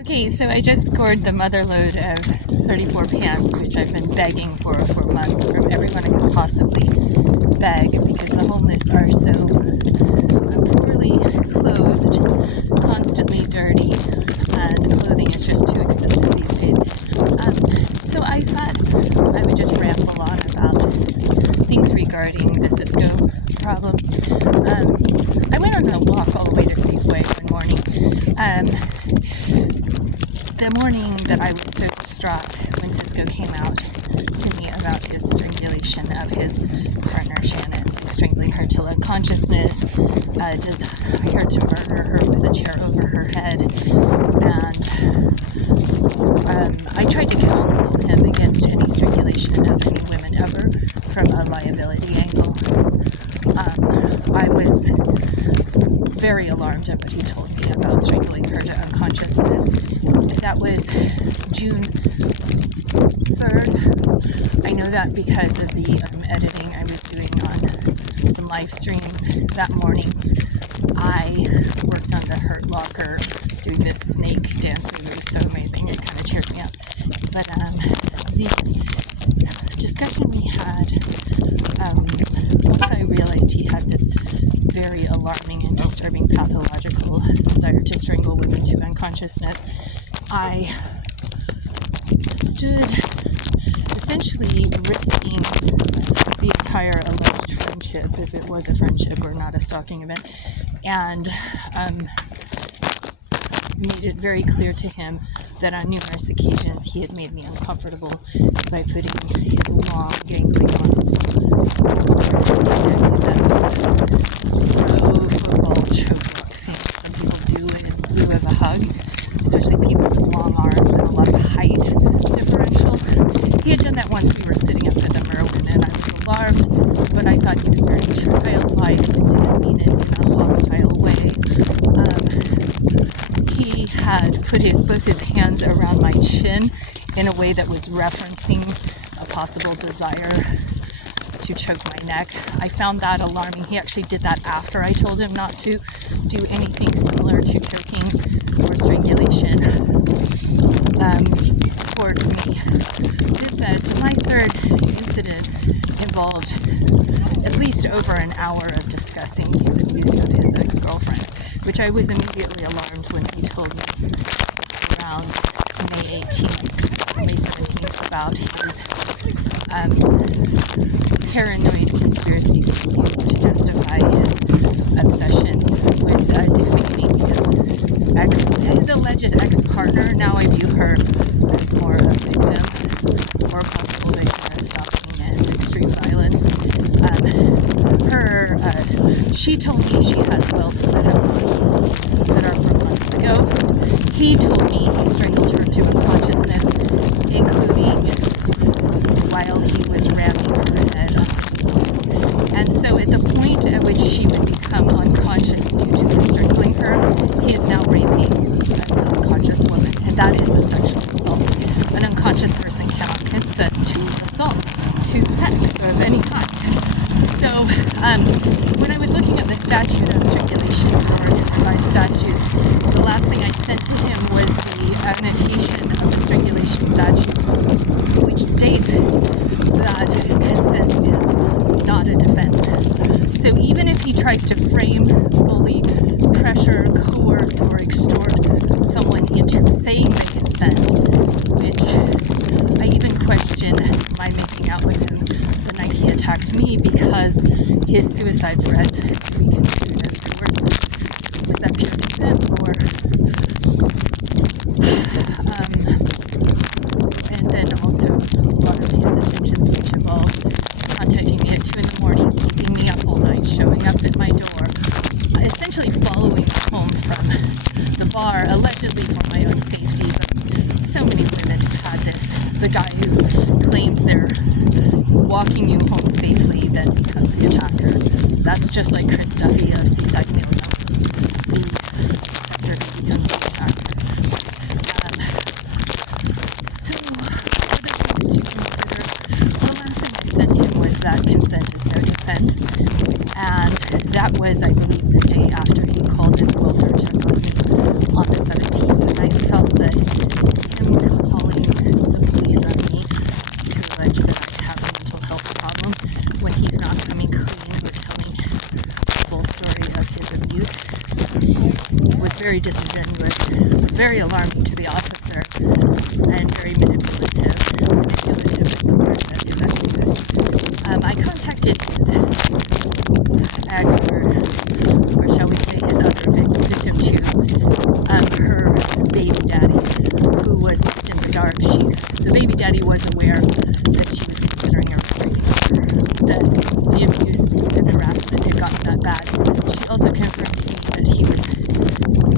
Okay, so I just scored the mother load of 34 pants, which I've been begging for months from everyone I could possibly beg, because the homeless are so poorly clothed, constantly dirty, and clothing is just too expensive these days. So I thought I would just ramble on about things regarding the Cisco problem. I went on a walk all the way to Safeway one morning. The morning that I was so distraught when Cisco came out to me about his strangulation of his partner Shannon, strangling her till unconsciousness, desired to murder her with a chair over her head, and I tried to counsel him against any strangulation of any women ever from a liability angle. I was very alarmed at what he told me about strangling her to unconsciousness. That was June 3rd. I know that because of the editing I was doing on some live streams that morning. I worked on the Hurt Locker doing this snake dance move. It was so amazing. It kind of cheered me up. But the discussion we had, once I realized he had this very alarming and disturbing pathological desire to strangle women to unconsciousness, I stood essentially risking the entire alleged friendship, if it was a friendship or not a stalking event, and made it very clear to him that on numerous occasions he had made me uncomfortable by putting his long, gangly arms over my neck. That's pro football choke walk thing some people do in lieu of a hug, especially people with long arms and a lot of height differential. He had done that once. We were sitting outside the Merwin and I was alarmed, but I thought he was very childlike and didn't mean it in a hostile way. He had put both his hands around my chin in a way that was referencing a possible desire to choke my neck. I found that alarming. He actually did that after I told him not to do anything similar to choking or strangulation towards me. This July 3rd incident involved at least over an hour of discussing his abuse of his ex-girlfriend, which I was immediately alarmed when he told me around May 18th, May 17th about his paranoid conspiracies he used to justify his obsession with defaming his alleged ex-partner. Now I view her as more a victim or possible victim of stalking and extreme violence. She told me she has welts that are from months ago. He told me he strangled her to unconsciousness, including while he was ramming her head on his knees. And so at the point at which she would become unconscious due to his strangling her, he is now raping an unconscious woman, and that is a sexual assault. An unconscious person cannot consent to assault, to sex of any kind. So when I was looking at the statute of strangulation for revised statutes, the last thing I sent to him was the annotation of the strangulation statute, which states that consent is not a defense. So even if he tries to frame, bully, pressure, coerce, or extort someone into saying the consent, which I even questioned my making out with him the night he attacked me, because his suicide threats could be construed as coercive. Was that pure consent, or and then also a lot of his intentions, which involved contacting me at 2 a.m, keeping me up all night, showing up at my door, essentially following me home from the bar, allegedly for my own safety. But so many women have had this. The guy who claims they're walking you home safely then becomes the attacker. That's just like Chris Duffy of Seaside Meals Outpost. The attacker becomes the attacker. So other things to consider. The last thing I sent him was that consent is no defense, and that was, I believe, the day after he called in the welfare check on the 17th. And I felt that very disingenuous, was very alarming to the officer, and very manipulative. Manipulative is the word that is actually this. I contacted his ex, or shall we say his other victim too, her baby daddy, who was in the dark. The baby daddy was aware that she was considering a restraining order, that the abuse and harassment had gotten that bad. She also confirmed to me that he was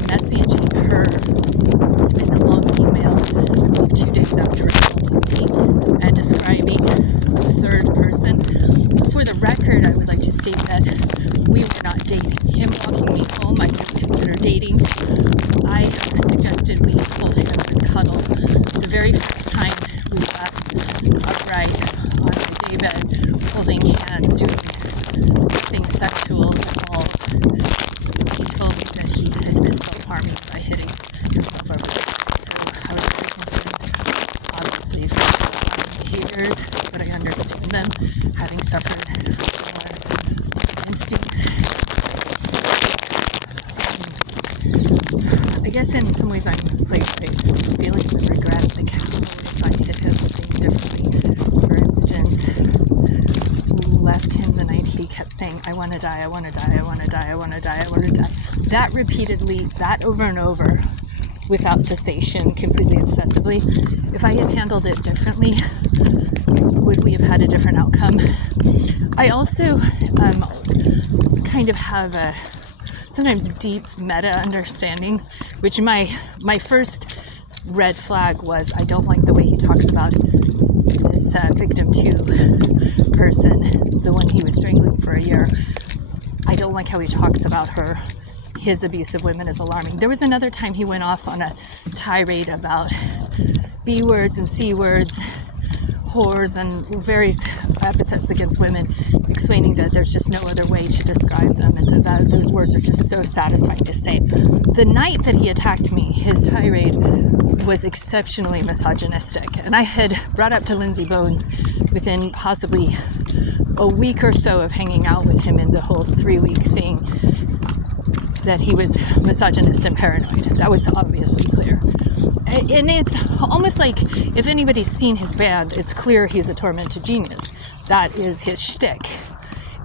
messaging her in a long email 2 days after assaulting me and describing a third person. For the record, I would like to state that we were not dating. Him walking me home, I didn't consider dating. I suggested we hold hands and cuddle. The very first time we sat upright on the daybed, holding hands, doing things sexual and all, he told me that he had been self-harming by hitting himself over the head. So I was very concerned, obviously, for his behaviors, but I understand them, having suffered from similar instincts. I guess in some ways I'm plagued by feelings of regret, like if I hit him things differently. For instance, left him the night he kept saying, I want to die, I want to die, I want to die, I want to die, I want to die. That repeatedly, that over and over, without cessation, completely obsessively. If I had handled it differently, would we have had a different outcome? I also kind of have a sometimes deep meta understandings, which my first red flag was I don't like the way he talks about this victim 2 person, the one he was strangling for a year. I don't like how he talks about her. His abuse of women is alarming. There was another time he went off on a tirade about B words and C words, whores, and various epithets against women, explaining that there's just no other way to describe them, and that those words are just so satisfying to say. The night that he attacked me, his tirade was exceptionally misogynistic, and I had brought up to Lindsay Bones within possibly a week or so of hanging out with him in the whole 3-week thing that he was misogynist and paranoid. That was obviously clear. And it's almost like if anybody's seen his band, it's clear he's a tormented genius. That is his shtick.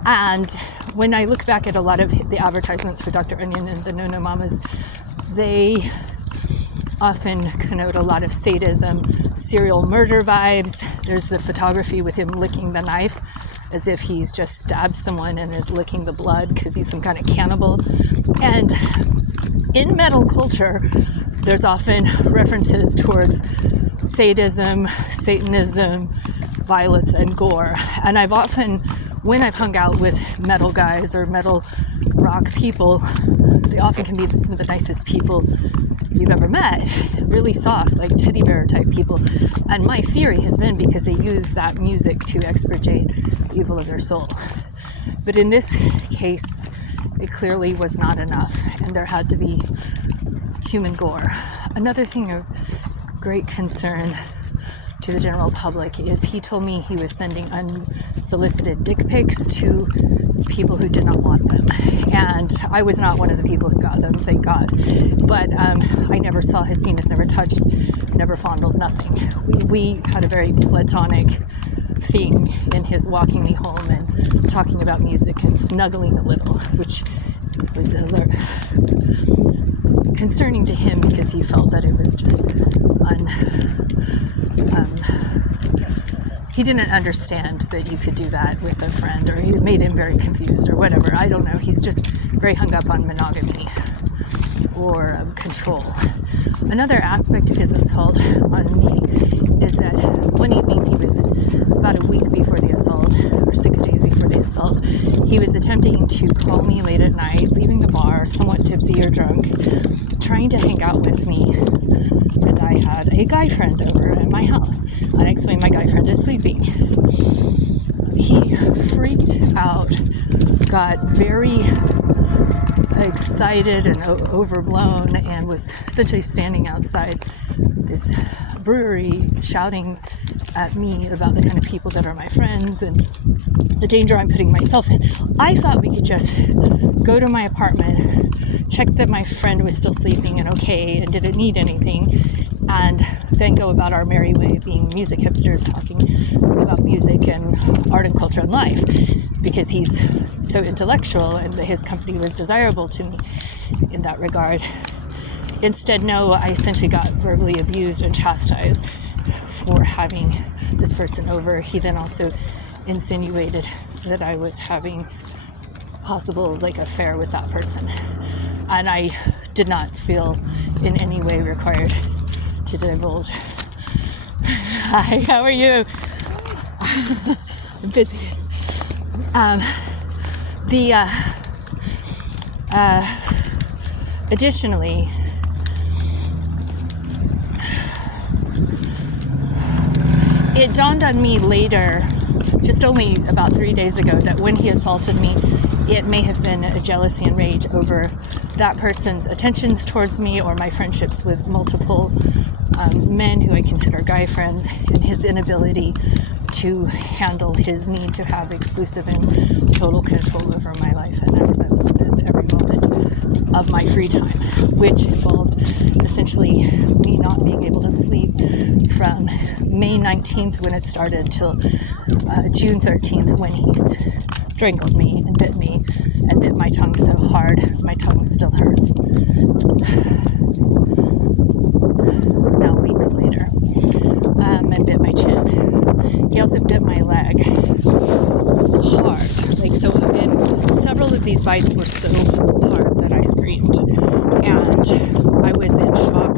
And when I look back at a lot of the advertisements for Dr. Onion and the No No Mamas, they often connote a lot of sadism, serial murder vibes. There's the photography with him licking the knife as if he's just stabbed someone and is licking the blood because he's some kind of cannibal. And in metal culture, there's often references towards sadism, Satanism, violence, and gore. And I've often, when I've hung out with metal guys or metal rock people, they often can be some of the nicest people you've ever met. Really soft, like teddy bear type people. And my theory has been because they use that music to expurgate the evil of their soul. But in this case, it clearly was not enough, and there had to be human gore. Another thing of great concern to the general public is he told me he was sending unsolicited dick pics to people who did not want them. And I was not one of the people who got them, thank God. But I never saw his penis, never touched, never fondled, nothing. We had a very platonic thing in his walking me home and talking about music and snuggling a little, which was concerning to him because he felt that it was just he didn't understand that you could do that with a friend, or it made him very confused or whatever. I don't know. He's just very hung up on monogamy or control. Another aspect of his assault on me is that one evening, he was about a week before the assault, or 6 days before the assault, he was attempting to call me late at night, leaving the bar, somewhat tipsy or drunk, trying to hang out with me. And I had a guy friend over at my house. And I explained my guy friend is sleeping. He freaked out, got very excited and overblown, and was essentially standing outside this brewery shouting at me about the kind of people that are my friends and the danger I'm putting myself in. I thought we could just go to my apartment, check that my friend was still sleeping and okay and didn't need anything, and then go about our merry way of being music hipsters, talking about music and art and culture and life, because he's so intellectual and his company was desirable to me in that regard. Instead, no, I essentially got verbally abused and chastised for having this person over. He then also insinuated that I was having possible affair with that person, and I did not feel in any way required to divulge. Hi, how are you? I'm busy. Additionally, it dawned on me later, just only about 3 days ago, that when he assaulted me, it may have been a jealousy and rage over that person's attentions towards me or my friendships with multiple men who I consider guy friends, and his inability to handle his need to have exclusive and total control over my life and access at every moment of my free time, which involved essentially me not being able to sleep from May 19th when it started till June 13th when he strangled me and bit my tongue so hard my tongue still hurts now weeks later, and bit my chin. He also bit my leg hard, so. And several of these bites were so hard that I screamed, and I was in shock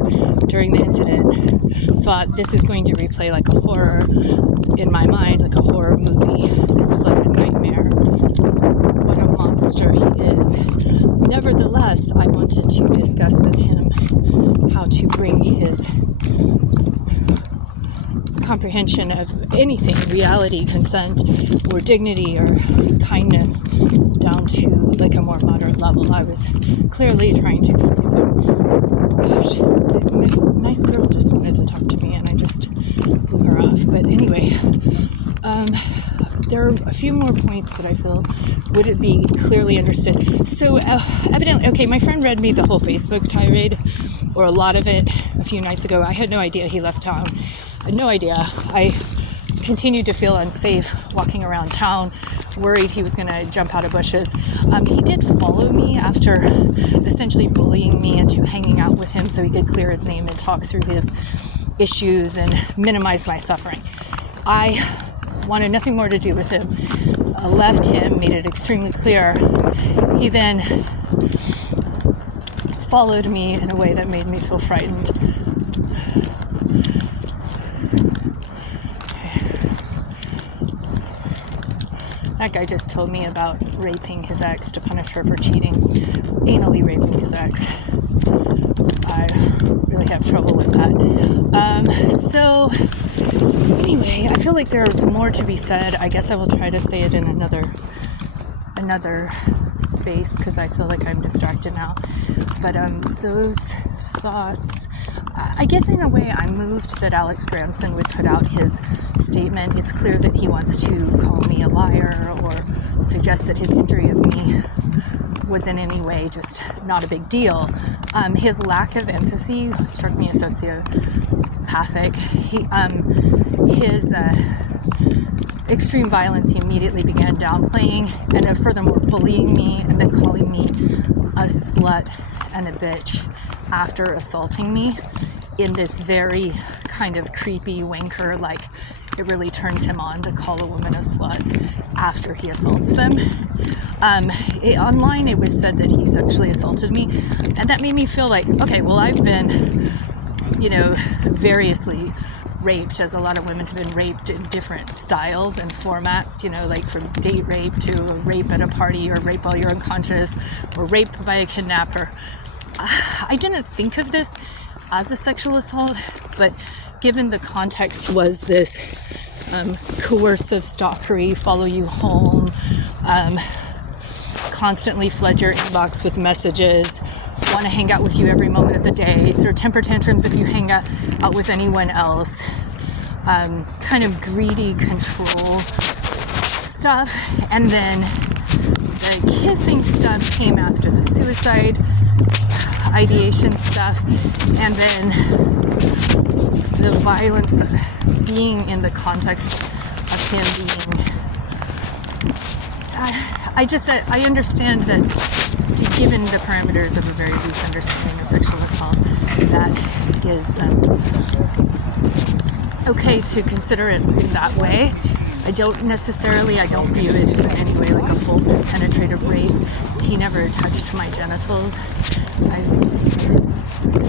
during the incident. Thought this is going to replay like a horror in my mind, like a horror movie. This is like a nightmare. What a monster he is. Nevertheless, I wanted to discuss with him how to bring his comprehension of anything, reality, consent, or dignity, or kindness, down to a more moderate level. I was clearly trying to fix him. Gosh, this nice girl just wanted to talk to me, and I just blew her off. But anyway, there are a few more points that I feel would it be clearly understood. So evidently, okay, my friend read me the whole Facebook tirade, or a lot of it, a few nights ago. I had no idea he left town. I had no idea. I continued to feel unsafe walking around town, worried he was going to jump out of bushes. He did follow me after essentially bullying me into hanging out with him so he could clear his name and talk through his issues and minimize my suffering. I wanted nothing more to do with him. Left him, made it extremely clear. He then followed me in a way that made me feel frightened. That guy just told me about raping his ex to punish her for cheating, anally raping his ex. I really have trouble with that. So anyway, I feel like there's more to be said. I guess I will try to say it in another space because I feel like I'm distracted now. But those thoughts, I guess in a way I'm moved that Alex Gramson would put out his statement. It's clear that he wants to call me a liar or suggest that his injury of me was in any way just not a big deal. His lack of empathy struck me as sociopathic. His extreme violence he immediately began downplaying and then furthermore bullying me and then calling me a slut and a bitch after assaulting me in this very kind of creepy wanker, like it really turns him on to call a woman a slut after he assaults them. Online it was said that he sexually assaulted me, and that made me feel like, okay, well I've been, variously raped, as a lot of women have been raped in different styles and formats, like from date rape to rape at a party or rape while you're unconscious or rape by a kidnapper. I didn't think of this as a sexual assault, but given the context was this coercive stalkery, follow you home, constantly flood your inbox with messages, want to hang out with you every moment of the day, throw temper tantrums if you hang out with anyone else, kind of greedy control stuff. And then the kissing stuff came after the suicide ideation stuff, and then the violence being in the context of him being... I understand that, given the parameters of a very loose understanding of sexual assault, that is okay to consider it that way. I don't view it as in any way like a full penetrative rape. He never touched my genitals. I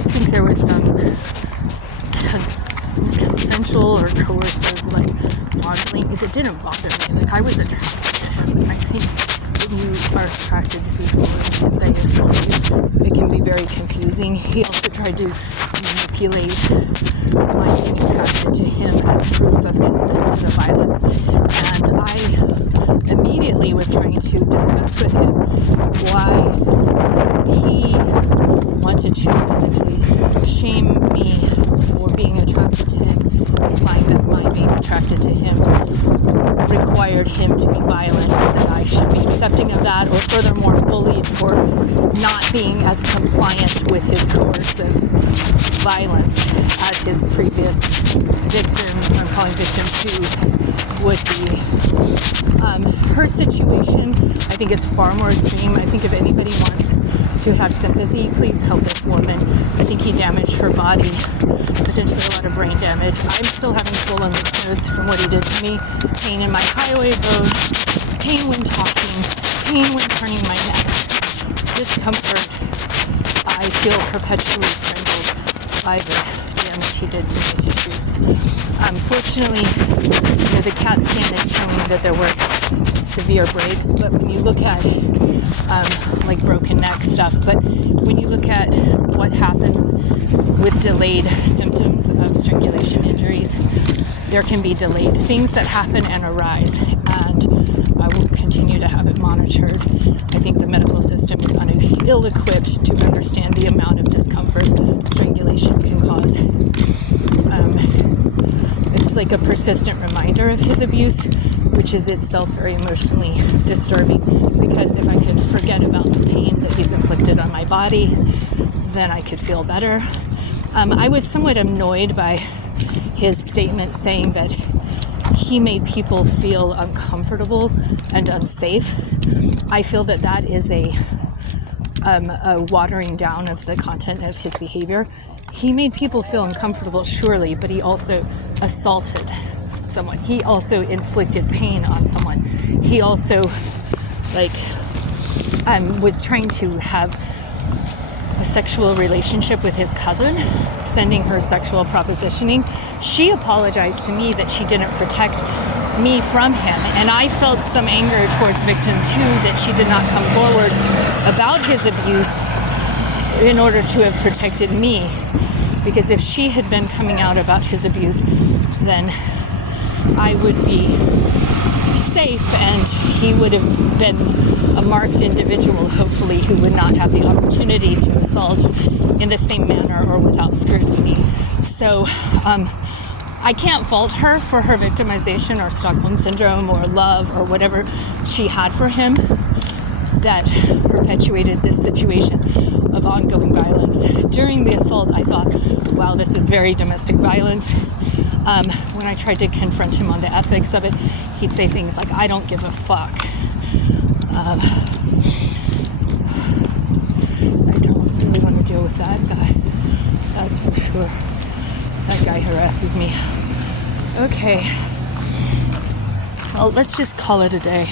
think there was some consensual or coercive, fondling. It didn't bother me. I was attracted to him. I think when you are attracted to people and they assault you, it can be very confusing. He also tried to manipulate my being attracted to him as proof of consent to the violence. And I immediately was trying to discuss with him why he wanted to essentially shame me for being attracted to him, implying that my being attracted to him required him to be violent and that I should be accepting of that, or furthermore bullied for not being as compliant with his coercive violence as his previous victim, I'm calling victim 2, would be. Her situation, I think, is far more extreme. I think if anybody wants to have sympathy, please help this woman. I think he damaged her body, potentially a lot of brain damage. I'm still having swollen lymph nodes from what he did to me, pain in my hyoid bone, pain when talking, pain when turning my neck, discomfort. I feel perpetually strangled by the damage he did to my tissues. Fortunately, the CAT scan is showing that there were severe breaks, but when you look at broken neck stuff, but when you look at what happens with delayed symptoms of strangulation injuries, there can be delayed things that happen and arise, and I will continue to have it monitored. I think the medical system is ill-equipped to understand the amount of discomfort strangulation can cause. It's like a persistent reminder of his abuse, which is itself very emotionally disturbing, because if I could forget about the pain that he's inflicted on my body, then I could feel better. I was somewhat annoyed by his statement saying that he made people feel uncomfortable and unsafe. I feel that that is a watering down of the content of his behavior. He made people feel uncomfortable, surely, but he also assaulted someone. He also inflicted pain on someone. He also, was trying to have a sexual relationship with his cousin, sending her sexual propositioning. She apologized to me that she didn't protect me from him, and I felt some anger towards victim 2 that she did not come forward about his abuse in order to have protected me, because if she had been coming out about his abuse, then I would be safe and he would have been a marked individual, hopefully, who would not have the opportunity to assault in the same manner or without scrutiny. So I can't fault her for her victimization or Stockholm Syndrome or love or whatever she had for him that perpetuated this situation of ongoing violence. During the assault, I thought, wow, this is very domestic violence. When I tried to confront him on the ethics of it, he'd say things like, I don't give a fuck. I don't really want to deal with that guy. That's for sure. That guy harasses me. Okay. Well, let's just call it a day.